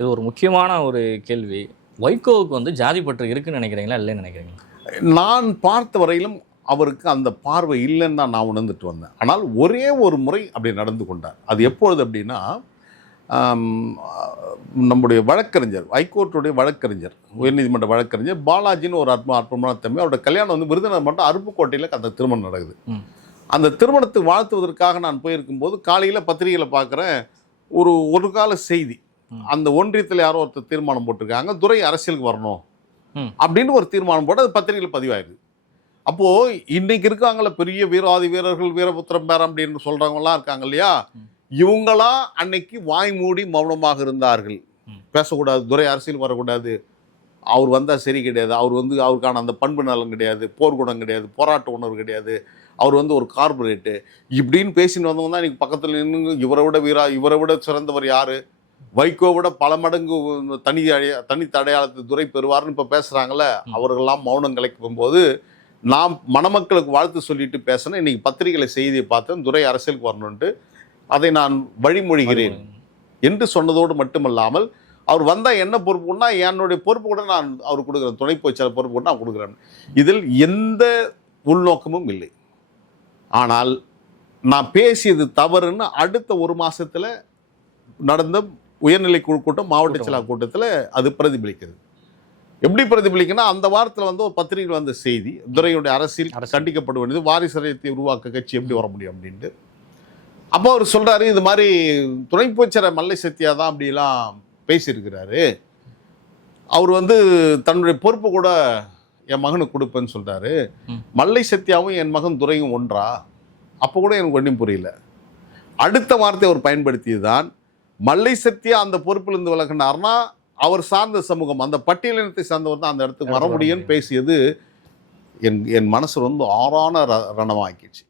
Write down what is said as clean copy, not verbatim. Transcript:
இது ஒரு முக்கியமான ஒரு கேள்வி. வைகோவுக்கு வந்து ஜாதி பற்று இருக்குன்னு நினைக்கிறீங்களா, இல்லைன்னு நினைக்கிறீங்களா? நான் பார்த்த வரையிலும் அவருக்கு அந்த பார்வை இல்லைன்னு தான் நான் உணர்ந்துட்டு வந்தேன். ஆனால் ஒரே ஒரு முறை அப்படி நடந்து கொண்டார். அது எப்பொழுது அப்படின்னா, நம்முடைய வழக்கறிஞர், ஹைகோர்ட்டுடைய வழக்கறிஞர், உயர்நீதிமன்ற வழக்கறிஞர் பாலாஜின்னு ஒரு அற்புதமான தம்பி, அவரோட கல்யாணம் வந்து விருதுநகர் மட்டும் அருப்புக்கோட்டையில் அந்த திருமணம் நடக்குது. அந்த திருமணத்துக்கு வாழ்த்துவதற்காக நான் போயிருக்கும்போது காலையில் பத்திரிகையில் பார்க்குறேன் ஒரு கால செய்தி. அந்த ஒன்றியத்தில் யாரோ ஒருத்தர் தீர்மானம் போட்டிருக்காங்க, துரை அரசியலுக்கு வரணும் அப்படின்னு ஒரு தீர்மானம் போட்டு அது பத்திரிகையில் பதிவாயிருது. அப்போது இன்னைக்கு இருக்காங்கள பெரிய வீராதி வீரர்கள், வீரபுத்திரம் பேரம் அப்படின்னு சொல்கிறவங்களாம் இருக்காங்க இல்லையா, இவங்களா அன்னைக்கு வாய் மூடி மௌனமாக இருந்தார்கள். பேசக்கூடாது, துரை அரசியல் வரக்கூடாது, அவர் வந்தால் சரி கிடையாது, அவர் வந்து அவருக்கான அந்த பண்பு நலம் கிடையாது, போர்க்குணம் கிடையாது, போராட்ட உணர்வு கிடையாது, அவர் வந்து ஒரு கார்பரேட்டு இப்படின்னு பேசின்னு வந்தவங்க தான் இன்றைக்கி பக்கத்தில் நின்று இவரை விட சிறந்தவர் யார், வைகோ விட பல மடங்கு தனி அடையாளத்தை துரை பெறுவார்னு இப்போ பேசுகிறாங்கள, அவர்களெல்லாம் மௌனம் கலைக்கும் போது நான் மணமக்களுக்கு வாழ்த்து சொல்லிட்டு பேசினேன். இன்றைக்கி பத்திரிகையில் செய்தியை பார்த்தேன், துரை அரசியலுக்கு வரணுன்ட்டு, அதை நான் வழிமொழிகிறேன் என்று சொன்னதோடு மட்டுமல்லாமல், அவர் வந்தால் என்ன பொறுப்புன்னா என்னுடைய பொறுப்பு கூட நான் அவர் கொடுக்குறேன், துணை பொதுச்செயலாளர் பொறுப்பு கூட நான் கொடுக்குறேன். இதில் எந்த உள்நோக்கமும் இல்லை. ஆனால் நான் பேசியது தவறுன்னு அடுத்த ஒரு மாதத்தில் நடந்த உயர்நிலை குழு கூட்டம், மாவட்ட செயலாளர் கூட்டத்தில் அது பிரதிபலிக்கிறது. எப்படி பிரதிபலிக்குன்னா, அந்த வாரத்தில் வந்து ஒரு பத்திரிகையில் வந்த செய்தி, துரையுடைய அரசியல் கண்டிக்கப்பட வேண்டியது, வாரிசு அரசியத்தை உருவாக்க கட்சி எப்படி வர முடியும் அப்படின்ட்டு. அப்போ அவர் சொல்கிறாரு, இது மாதிரி துணை பொதுச்செயலாளர் மல்லை சத்யா தான் அப்படிலாம் பேசியிருக்கிறாரு, அவர் வந்து தன்னுடைய பொறுப்பு கூட என் மகனுக்கு கொடுப்பேன்னு சொல்கிறாரு. மல்லை சத்யாவும் என் மகன் துரையும் ஒன்றா? அப்போ கூட எனக்கு ஒன்றும் புரியல. அடுத்த வார்த்தை அவர் பயன்படுத்தியது தான், மல்லை சத்யா அந்த பொறுப்பிலிருந்து விலகினார்னா அவர் சார்ந்த சமூகம், அந்த பட்டியலினத்தை சார்ந்தவர் தான் அந்த இடத்துக்கு வர முடியும்னு பேசியது என் மனசு ரொம்ப ஆறான ரணமாக்கிடுச்சு.